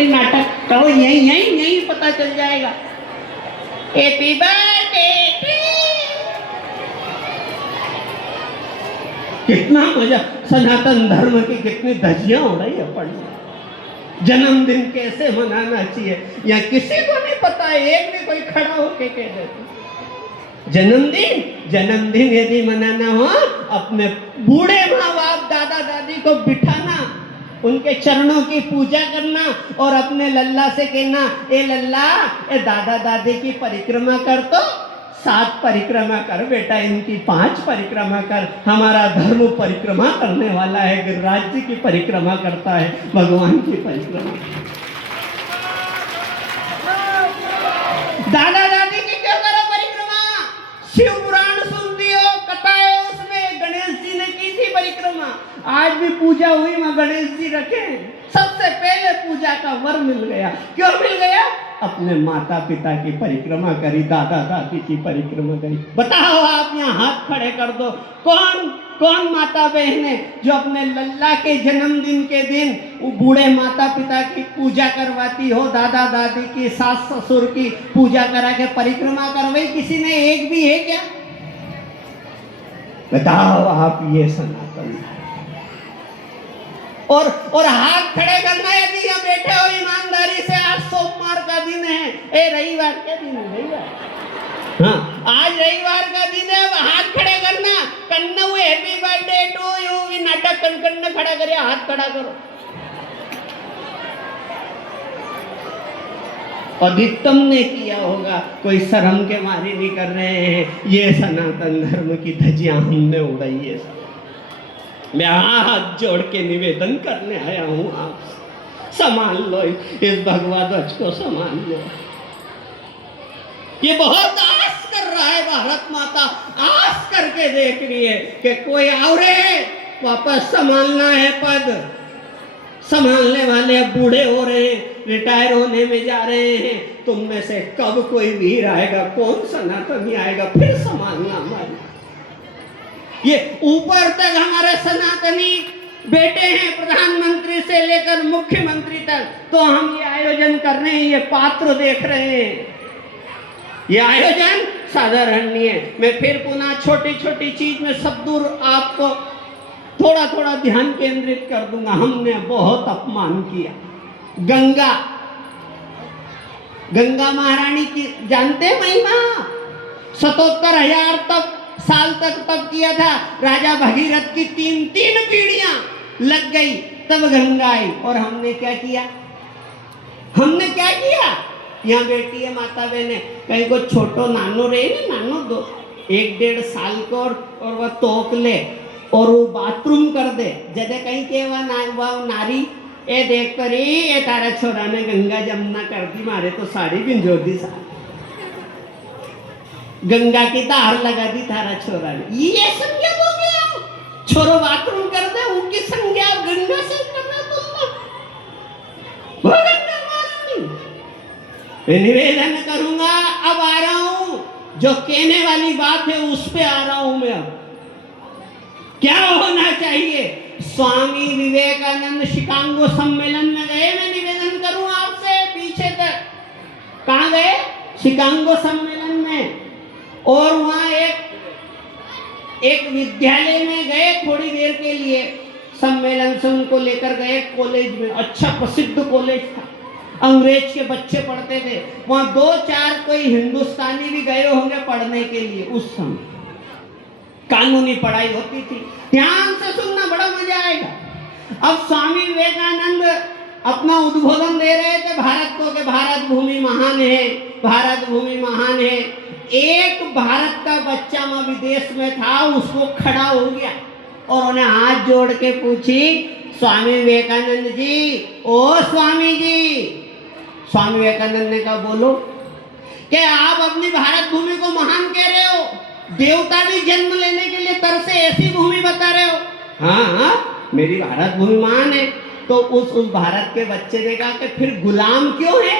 Birthday नाटक करो, यही यही यही पता चल जाएगा। Happy birthday. कितना मजा, सनातन धर्म की कितनी धज्जियां हो रही है पढ़ने। जन्मदिन कैसे मनाना चाहिए या किसी को नहीं पता, एक भी कोई खड़ा होके कह देता। जन्मदिन यदि मनाना हो, अपने बूढ़े माँ बाप दादा दादी को बिठाना, उनके चरणों की पूजा करना और अपने लल्ला से कहना, ए लल्ला, ए दादा दादी की परिक्रमा कर, तो 7 परिक्रमा कर बेटा, इनकी 5 परिक्रमा कर। हमारा धर्म परिक्रमा करने वाला है, गिरिराज जी की परिक्रमा करता है, भगवान की परिक्रमा। दादा दादी की क्यों करो परिक्रमा? शिव पुराण सुनती हो, कथा है उसमें, गणेश जी ने की थी परिक्रमा, आज भी पूजा हुई, वहां गणेश जी रखे। सबसे पहले पूजा का वर मिल गया। क्यों मिल गया? अपने माता पिता की परिक्रमा करी, दादा दादी की परिक्रमा करी। बताओ, आप यहाँ हाथ खड़े कर दो, कौन कौन माता बहने जो अपने लल्ला के जन्मदिन के दिन वो बूढ़े माता पिता की पूजा करवाती हो, दादा दादी की, सास ससुर की पूजा करा के परिक्रमा करवाई? किसी ने एक भी है क्या? बताओ आप, ये सनातन है। और हाथ खड़े करना यदि यहाँ बैठे हो ईमानदारी से। आज सोमवार का दिन है, रविवार का दिन है, रविवार, हाँ आज रविवार का दिन है, हाथ खड़े करना। कन्ना हुए हैप्पी बर्थडे टू यू, नाटक कन खड़ा करे, हाथ खड़ा करो। अधिकतम ने किया होगा, कोई शर्म के मारे नहीं कर रहे हैं। ये सनातन धर्म की धज्जियां हमने उड़ाई है। मैं हाथ जोड़ के निवेदन करने आया हूं, आप संभाल लो इस भगवा ध्वज को, संभाल लो। ये बहुत आस कर रहा है, भारत माता आस करके देख रही है कि कोई और वापस संभालना है पद। संभालने वाले अब बूढ़े हो रहे हैं, रिटायर होने में जा रहे हैं। तुम में से कब कोई वीर आएगा, कौन सनातनी आएगा फिर संभालना हमारी। ये ऊपर तक हमारे सनातनी बेटे हैं, प्रधानमंत्री से लेकर मुख्यमंत्री तक, तो हम ये आयोजन कर रहे हैं, ये पात्र देख रहे हैं। ये आयोजन साधारण नहीं है। मैं फिर पुनः छोटी छोटी चीज में सब दूर आपको थोड़ा थोड़ा ध्यान केंद्रित कर दूंगा। हमने बहुत अपमान किया। गंगा महारानी की जानते महिमा? 77,000 साल तक तप किया था। राजा भगीरथ की 3 पीढ़ियां लग गई, तब गंगा आई। और हमने क्या किया? यहाँ बैठी है माता बहने, कहीं को छोटो नानो रहे ना, नानो 1-1.5 साल को, और वह तोक ले और वो बाथरूम कर दे। जदे कहीं के वह नारी ए देख कर ये तारा छोरा ने गंगा जमुना कर दी, मारे तो साड़ी भिंजो दी, गंगा की धार लगा दी थारा छोरा ने। ये संज्ञा हो गया, छोरो बाथरूम कर दे, उनकी संज्ञा गंगा से करना तुमने। वो गंगा महारानी, मैं निवेदन करूंगा, अब आ रहा हूं, जो कहने वाली बात है उस पे आ रहा हूं मैं। अब क्या होना चाहिए? स्वामी विवेकानंद शिकागो सम्मेलन में गए, मैं निवेदन करूं आपसे पीछे तक। कहां गए? शिकागो सम्मेलन में। और वहां एक विद्यालय में गए थोड़ी देर के लिए, सम्मेलन से उनको लेकर गए कॉलेज में। अच्छा प्रसिद्ध कॉलेज था, अंग्रेज के बच्चे पढ़ते थे वहां। 2-4 कोई हिंदुस्तानी भी गए होंगे पढ़ने के लिए। उस समय कानूनी पढ़ाई होती थी। ध्यान से सुनना, बड़ा मजा आएगा। अब स्वामी विवेकानंद अपना उद्बोधन दे रहे थे भारत को कि भारत भूमि महान है, भारत भूमि महान है। एक भारत का बच्चा वहां विदेश में था, उसको खड़ा हो गया और उन्हें हाथ जोड़ के पूछी, स्वामी विवेकानंद जी, ओ स्वामी जी। स्वामी विवेकानंद ने कहा, बोलो। क्या आप अपनी भारत भूमि को महान कह रहे हो? देवता भी जन्म लेने के लिए तरसे, ऐसी भूमि बता रहे हो? हाँ, मेरी भारत भूमि महान है। तो उस भारत के बच्चे ने कहा कि फिर गुलाम क्यों है?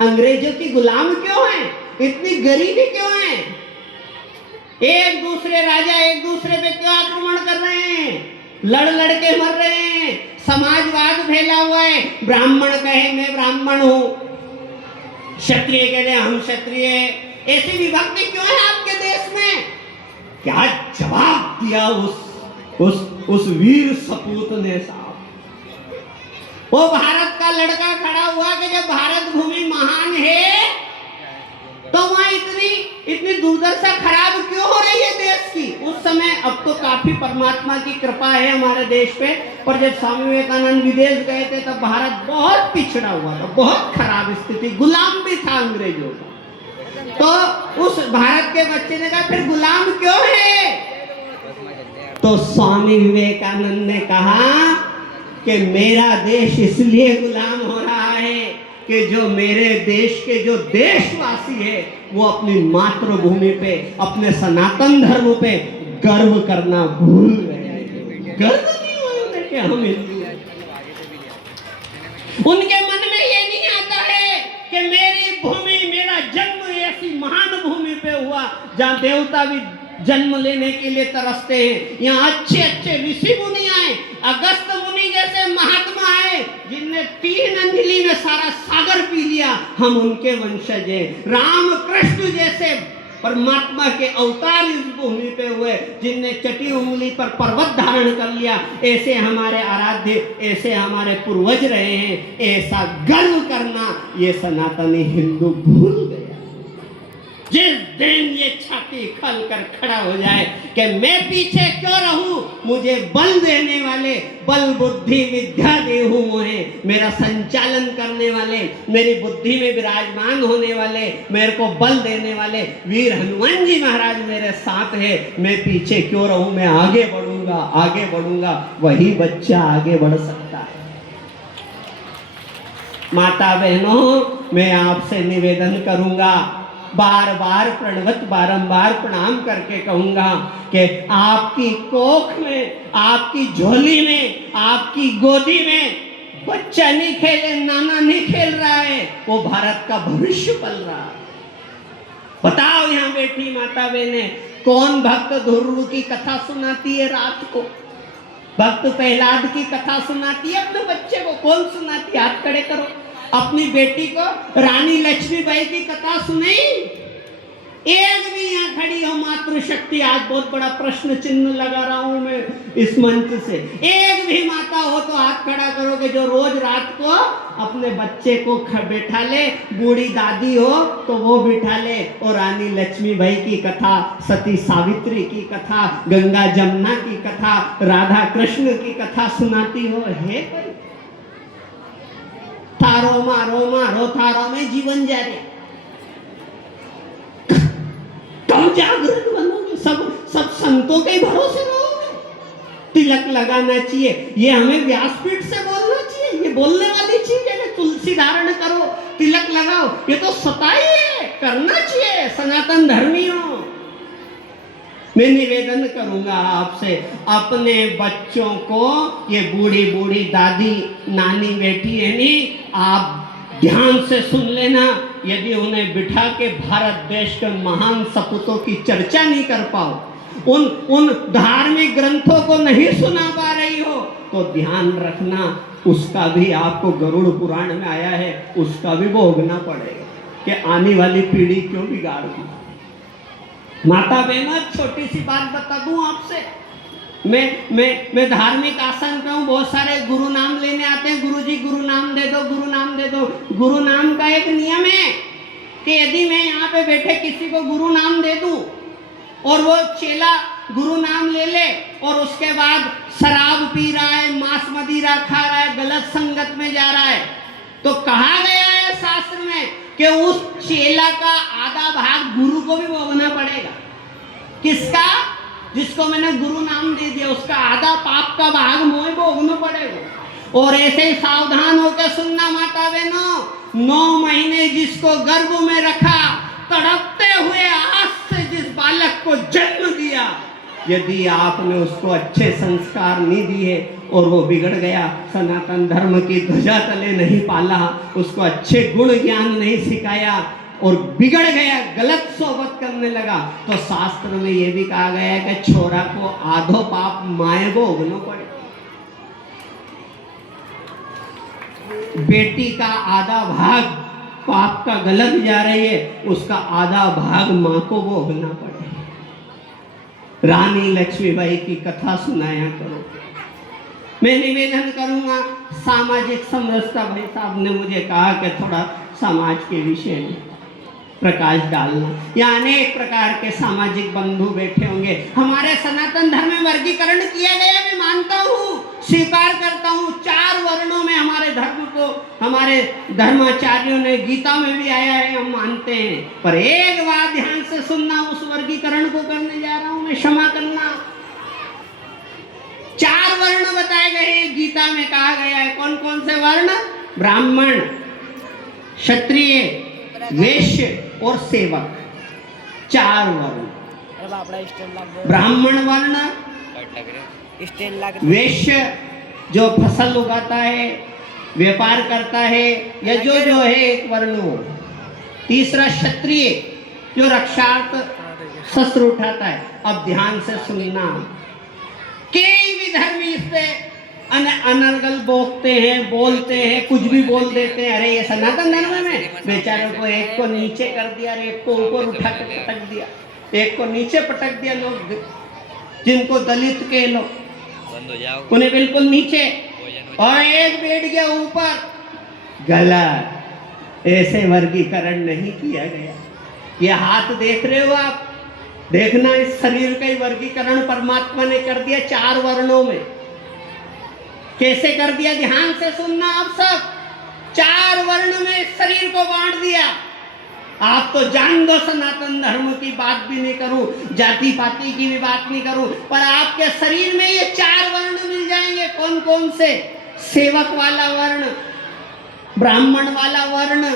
अंग्रेजों की गुलाम क्यों है? इतनी गरीबी क्यों है? एक दूसरे राजा एक दूसरे पे क्यों आक्रमण कर रहे हैं? लड़ लड़ के मर रहे हैं, समाजवाद फैला हुआ है। ब्राह्मण कहे मैं ब्राह्मण हूं, क्षत्रिय कहते हम क्षत्रिय। ऐसी विभक्ति क्यों है आपके देश में? क्या जवाब दिया उस वीर सपूत ने साहब। वो भारत का लड़का खड़ा हुआ कि जब भारत भूमि महान है तो वहां इतनी दुर्दशा खराब क्यों हो रही है देश की उस समय। अब तो काफी परमात्मा की कृपा है हमारे देश पे, पर जब स्वामी विवेकानंद विदेश गए थे तब भारत बहुत पिछड़ा हुआ था, बहुत खराब स्थिति, गुलाम भी था अंग्रेजों का। तो उस भारत के बच्चे ने कहा फिर गुलाम क्यों है? तो स्वामी विवेकानंद ने कहा कि मेरा देश इसलिए गुलाम हो रहा है कि जो मेरे देश के जो देशवासी है वो अपनी मातृभूमि पे, अपने सनातन धर्म पे गर्व करना भूल गए। गर्व नहीं हुआ कि हम हिंदू हैं। उनके मन में ये नहीं आता है कि मेरी भूमि, मेरा जन्म ऐसी महान भूमि पे हुआ जहाँ देवता भी जन्म लेने के लिए तरसते हैं। यहाँ अच्छे अच्छे ऋषि मुनि आए, अगस्त मुनि जैसे महात्मा आए जिनने 3 अंजलि में सारा सागर पी लिया, हम उनके वंशज हैं। राम कृष्ण जैसे परमात्मा के अवतार इस भूमि पे हुए जिनने चटी उंगली पर पर्वत धारण कर लिया। ऐसे हमारे आराध्य, ऐसे हमारे पूर्वज रहे हैं। ऐसा गर्व करना ये सनातनी हिंदू भूल गया। जिस दिन ये छाती खोल कर खड़ा हो जाए कि मैं पीछे क्यों रहूं, मुझे बल देने वाले, बल बुद्धि विद्या देहु हैं, मेरा संचालन करने वाले, मेरी बुद्धि में विराजमान होने वाले, मेरे को बल देने वाले वीर हनुमान जी महाराज मेरे साथ है। मैं पीछे क्यों रहूं, मैं आगे बढ़ूंगा, आगे बढ़ूंगा। वही बच्चा आगे बढ़ सकता है। माता बहनों, मैं आपसे निवेदन करूंगा, बार बार प्रणवत बारंबार प्रणाम करके कहूंगा कि आपकी कोख में, आपकी झोली में, आपकी गोदी में बच्चा नहीं खेले, नाना नहीं खेल रहा है, वो भारत का भविष्य पल रहा है। बताओ यहाँ बैठी माता बहने, कौन भक्त ध्रुव की कथा सुनाती है रात को? भक्त प्रहलाद की कथा सुनाती है अपने बच्चे को? कौन सुनाती है? हाथ खड़े करो। अपनी बेटी को रानी लक्ष्मीबाई की कथा सुनाई? एक भी यहाँ खड़ी हो मातृशक्ति? आज बहुत बड़ा प्रश्न चिन्ह लगा रहा हूं मैं इस मंच से। एक भी माता हो तो हाथ खड़ा करोगे जो रोज रात को अपने बच्चे को बैठा ले। बूढ़ी दादी हो तो वो बिठा ले और रानी लक्ष्मीबाई की कथा, सती सावित्री की कथा, गंगा जमुना की कथा, राधा कृष्ण की कथा सुनाती हो? है कोई? थारो मारो मारो थारो में जीवन जा रहे। कब जागृत बनोगे? सब संतों के भरोसे रहोगे? तिलक लगाना चाहिए, ये हमें व्यासपीठ से बोलना चाहिए। ये बोलने वाली चीज है कि तुलसी धारण करो, तिलक लगाओ, ये तो सताई है, करना चाहिए सनातन धर्मियों। मैं निवेदन करूंगा आपसे, अपने बच्चों को, ये बूढ़ी बूढ़ी दादी नानी बैठी है नहीं, आप ध्यान से सुन लेना। यदि उन्हें बिठा के भारत देश के महान सपूतों की चर्चा नहीं कर पाओ, उन धार्मिक ग्रंथों को नहीं सुना पा रही हो, तो ध्यान रखना उसका भी, आपको गरुड़ पुराण में आया है, उसका भी भोगना पड़ेगा कि आने वाली पीढ़ी क्यों बिगाड़ दी। माता बहनों, छोटी सी बात बता दूं आपसे। मैं धार्मिक आसन पे हूँ, बहुत सारे गुरु नाम लेने आते हैं, गुरुजी गुरु नाम दे दो, गुरु नाम दे दो। गुरु नाम का एक नियम है कि यदि मैं यहाँ पे बैठे किसी को गुरु नाम दे दूं और वो चेला गुरु नाम ले ले और उसके बाद शराब पी रहा है, मांस मदिरा खा रहा है, गलत संगत में जा रहा है, तो कहा गया है शास्त्र में कि उस चेला का आधा भाग गुरु को भी भोगना पड़ेगा। किसका? जिसको मैंने गुरु नाम दे दिया, उसका आधा पाप का भाग मुझे भोगना पड़ेगा। और ऐसे ही सावधान होकर सुनना माता बहनों, 9 महीने जिसको गर्भ में रखा, तड़पते हुए आस से जिस बालक को जन्म दिया, यदि आपने उसको अच्छे संस्कार नहीं दिए और वो बिगड़ गया, सनातन धर्म की ध्वजा तले नहीं पाला, उसको अच्छे गुण ज्ञान नहीं सिखाया और बिगड़ गया, गलत सोबत करने लगा, तो शास्त्र में ये भी कहा गया है कि छोरा को आधो पाप माए भोगना पड़े। बेटी का आधा भाग पाप का गलत जा रही है, उसका आधा भाग माँ को भोगना पड़े। रानी लक्ष्मीबाई की कथा सुनाया करो। मैं निवेदन करूंगा, सामाजिक समरसता भाई साहब ने मुझे कहा कि थोड़ा समाज के विषय में प्रकाश डालना। यहाँ अनेक प्रकार के सामाजिक बंधु बैठे होंगे। हमारे सनातन धर्म में वर्गीकरण किया गया, मैं मानता हूँ, स्वीकार करता हूँ। 4 वर्णों में हमारे धर्म को, हमारे धर्माचार्यों ने, गीता में भी आया है, हम मानते हैं। पर एक बात ध्यान से सुनना, उस वर्गीकरण को करने जा रहा हूँ मैं, क्षमा करना। 4 वर्ण बताए गए, गीता में कहा गया है। कौन कौन से वर्ण? ब्राह्मण, क्षत्रिय, वैश्य और सेवक। 4 वर्ण। ब्राह्मण वर्ण, वैश्य जो फसल उगाता है, व्यापार करता है, या जो है एक वर्ण हो। तीसरा क्षत्रिय जो रक्षार्थ शस्त्र उठाता है। अब ध्यान से सुनना, कई भी धर्मी इस पे अनर्गल बोलते हैं, बोलते हैं, कुछ भी बोल देते हैं। अरे ये सनातन धर्म में बेचारों को एक को नीचे कर दिया, एक को ऊपर उठा के पटक दिया, एक को नीचे पटक दिया। लोग जिनको दलित के लोग, उन्हें बिल्कुल नीचे, और एक बैठ गया ऊपर। गलत, ऐसे वर्गीकरण नहीं किया गया। ये हाथ देख रहे हो आप, देखना, इस शरीर का ही वर्गीकरण परमात्मा ने कर दिया 4 वर्णों में। कैसे कर दिया? ध्यान से सुनना आप सब। 4 वर्ण में शरीर को बांट दिया। आप तो जान दो, सनातन धर्म की बात भी नहीं करूं, जाति पाति की भी बात नहीं करूं, पर आपके शरीर में ये 4 वर्ण मिल जाएंगे। कौन कौन से? सेवक वाला वर्ण, ब्राह्मण वाला वर्ण,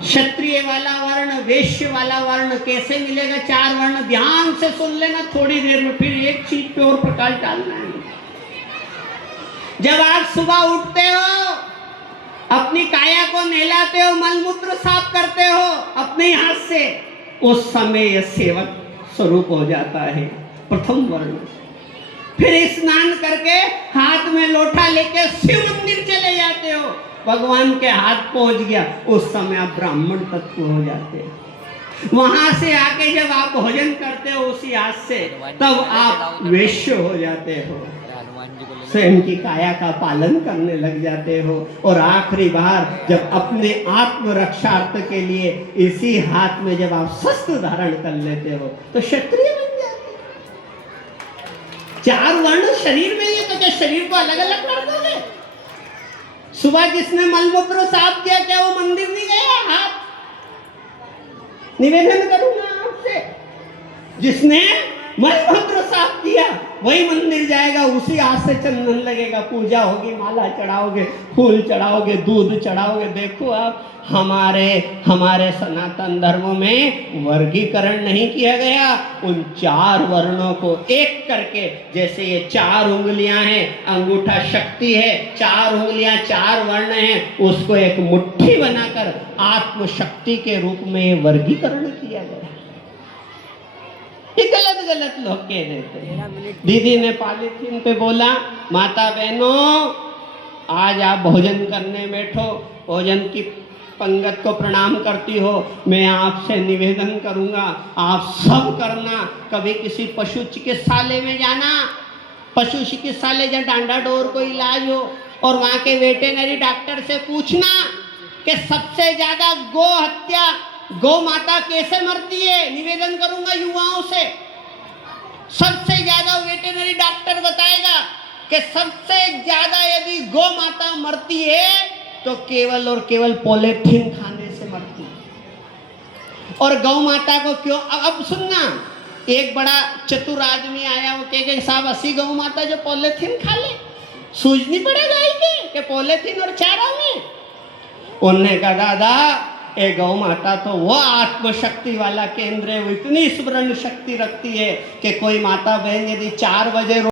क्षत्रिय वाला वर्ण, वैश्य वाला वर्ण। कैसे मिलेगा 4 वर्ण? ध्यान से सुन लेना, थोड़ी देर में फिर एक चीज पे और प्रकाश डालना है। जब आप सुबह उठते हो, अपनी काया को नहलाते हो, मलमूत्र साफ करते हो अपने हाथ से, उस समय यह सेवक स्वरूप हो जाता है, प्रथम वर्ण। फिर स्नान करके हाथ में लोटा लेके शिव मंदिर चले जाते हो, भगवान के हाथ पहुंच गया, उस समय आप ब्राह्मण तत्व हो जाते हो। वहां से आके जब आप भोजन करते हो उसी हाथ से, तब आप वैश्य हो जाते हो, स्वयं की काया का पालन करने लग जाते हो। और आखिरी बार जब अपने आत्मरक्षार्थ के लिए इसी हाथ में जब आप शस्त्र धारण कर लेते हो तो क्षत्रिय बन जाते हो। 4 वर्ण शरीर में ही, तो क्या शरीर को अलग अलग कर दोगे? सुबह जिसने मलमूत्र साफ किया, क्या वो मंदिर नहीं गया? हाथ निवेदन करूंगा आपसे, जिसने मलमूत्र साफ किया वही मंदिर जाएगा, उसी हाथ से चंदन लगेगा, पूजा होगी, माला चढ़ाओगे, फूल चढ़ाओगे, दूध चढ़ाओगे। देखो आप, हमारे सनातन धर्म में वर्गीकरण नहीं किया गया। उन 4 वर्णों को एक करके, जैसे ये 4 उंगलियां हैं, अंगूठा शक्ति है, 4 उंगलियां 4 वर्ण हैं, उसको एक मुट्ठी बनाकर आत्मशक्ति के रूप में वर्गीकरण किया गया। गलत लोग कह देते हैं। दीदी ने पॉलीथीन पे बोला, माता बहनों आज आप भोजन करने बैठो, भोजन की पंगत को प्रणाम करती हो, मैं आपसे निवेदन करूंगा आप सब करना, कभी किसी पशु चिकित्सालय में जाना, पशु चिकित्सालय जहाँ डांडा डोर को इलाज हो, और वहाँ के वेटेनरी डॉक्टर से पूछना कि सबसे ज्यादा गौ हत्या, गौ माता कैसे मरती है। निवेदन करूंगा युवाओं से, सबसे ज्यादा वेटेनरी डॉक्टर बताएगा कि सबसे ज्यादा यदि गौ माता मरती है तो केवल और केवल पॉलीथीन खाने से मरती है। और गौ माता को क्यों? अब सुनना, एक बड़ा चतुर आदमी आया, वो कहे साहब 80 गौ माता जो पॉलीथीन खा ले, सूझ नहीं पड़ेगा कि पॉलीथीन और चारा में। उन्होंने कहा दादा, ए गौ माता तो वो आत्मशक्ति वाला केंद्र है, वो इतनी स्मरण शक्ति रखती है कि कोई माता बहन यदि 4 बजे